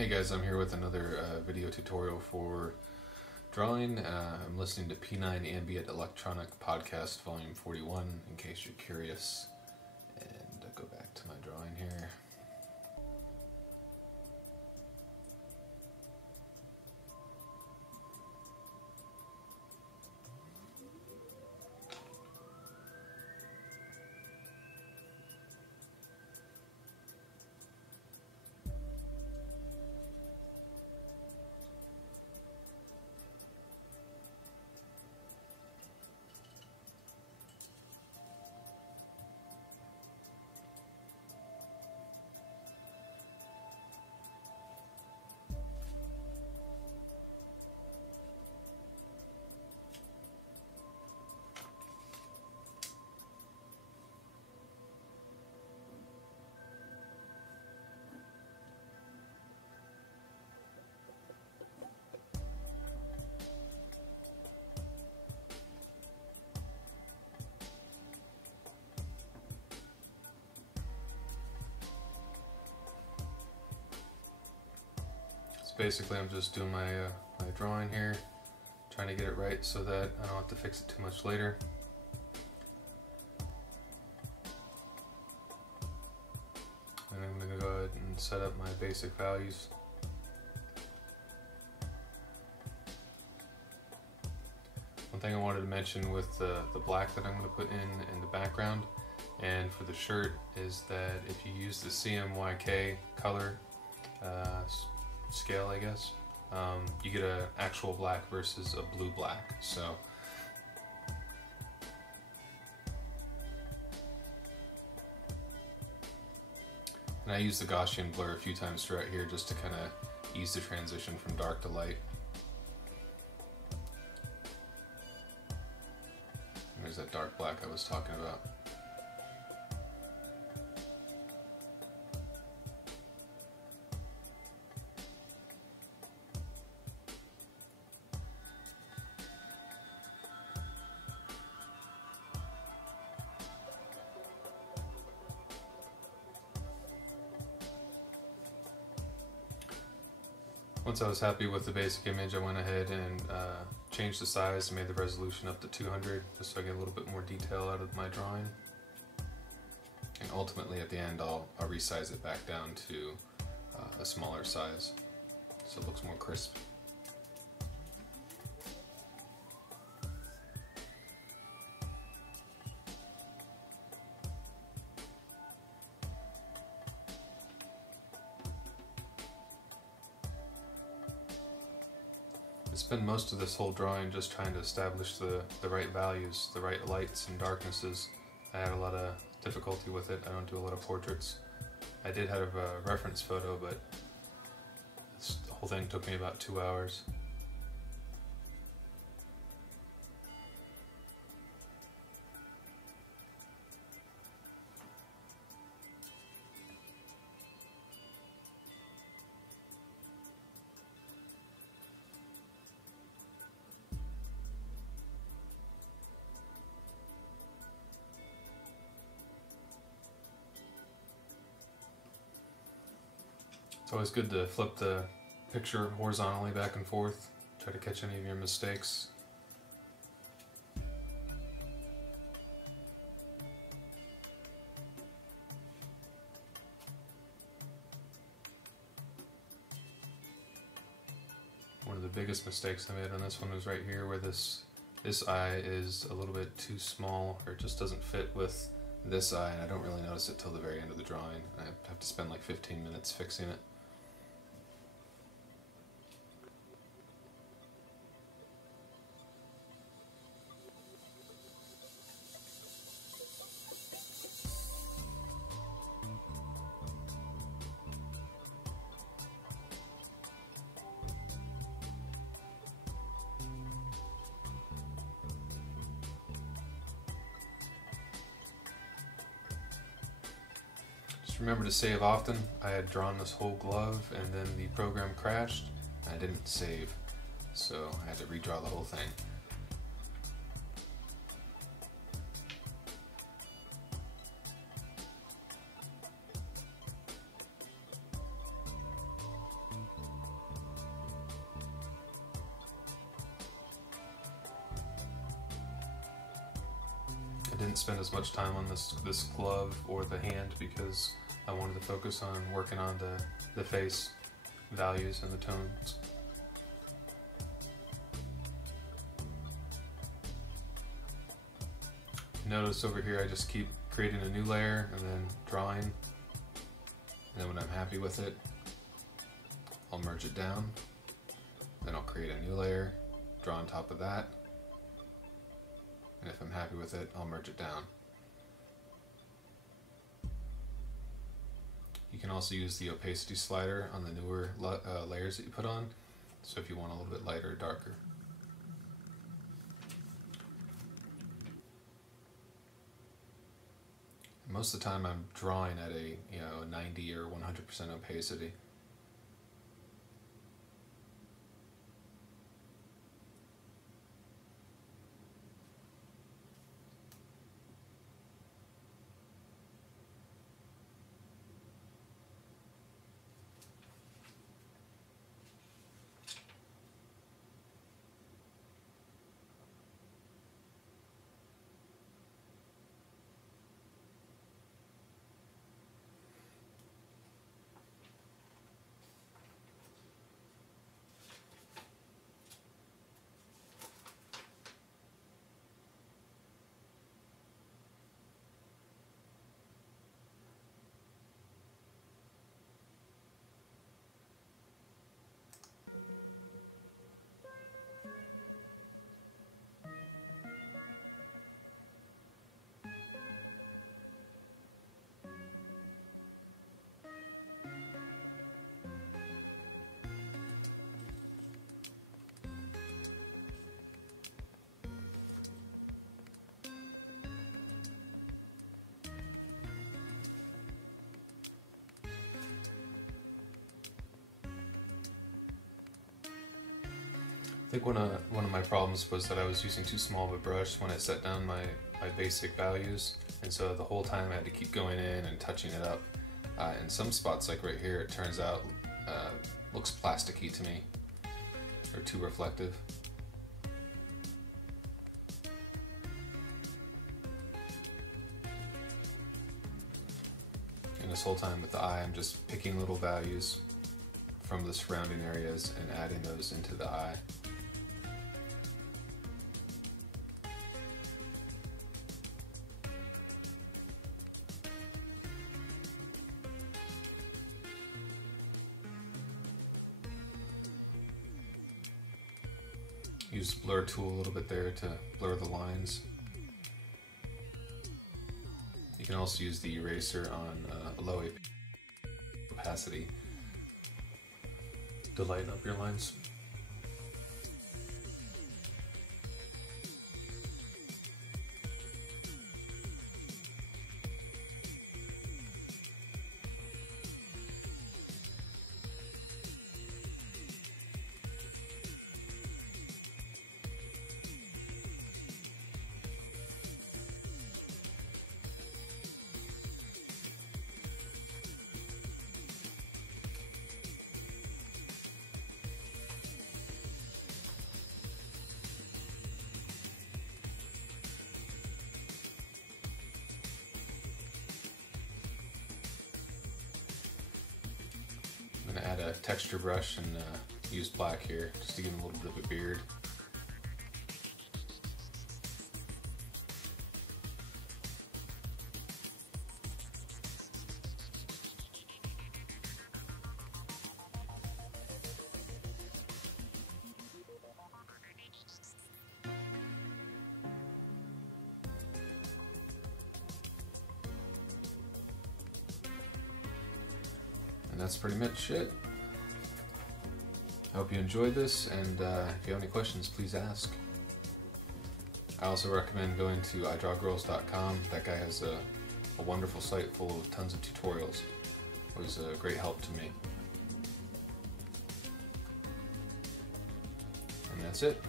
Hey guys, I'm here with another video tutorial for drawing. I'm listening to P9 Ambient Electronic Podcast Volume 41 in case you're curious. And I'll go back to my drawing here. Basically, I'm just doing my drawing here, trying to get it right so that I don't have to fix it too much later. And I'm going to go ahead and set up my basic values. One thing I wanted to mention with the black that I'm going to put in the background and for the shirt is that if you use the CMYK color scale, I guess, you get an actual black versus a blue black. So and I use the Gaussian blur a few times throughout here just to kind of ease the transition from dark to light. And there's that dark black I was talking about. Once I was happy with the basic image, I went ahead and changed the size and made the resolution up to 200 just so I get a little bit more detail out of my drawing. And ultimately at the end I'll resize it back down to a smaller size so it looks more crisp. I spend most of this whole drawing just trying to establish the right values, the right lights and darknesses. I had a lot of difficulty with it. I don't do a lot of portraits. I did have a reference photo, but the whole thing took me about 2 hours. It's always good to flip the picture horizontally back and forth, try to catch any of your mistakes. One of the biggest mistakes I made on this one was right here where this eye is a little bit too small, or it just doesn't fit with this eye, and I don't really notice it till the very end of the drawing. I have to spend like 15 minutes fixing it. Remember to save often. I had drawn this whole glove and then the program crashed and I didn't save, so I had to redraw the whole thing. didn't spend as much time on this glove or the hand because I wanted to focus on working on the face values and the tones. Notice over here I just keep creating a new layer and then drawing, and then when I'm happy with it, I'll merge it down, then I'll create a new layer, draw on top of that, and if I'm happy with it, I'll merge it down. You can also use the opacity slider on the newer layers that you put on, so if you want a little bit lighter or darker. Most of the time I'm drawing at a 90 or 100% opacity. I think one of my problems was that I was using too small of a brush when I set down my basic values, and so the whole time I had to keep going in and touching it up. In some spots, like right here, it turns out looks plasticky to me, or too reflective. And this whole time with the eye, I'm just picking little values from the surrounding areas and adding those into the eye. Use the blur tool a little bit there to blur the lines. You can also use the eraser on a low opacity to lighten up your lines. I'm going to add a texture brush and use black here just to give him a little bit of a beard. And that's pretty much it. I hope you enjoyed this, and if you have any questions, please ask. I also recommend going to idrawgirls.com. That guy has a wonderful site full of tons of tutorials. It was a great help to me. And that's it.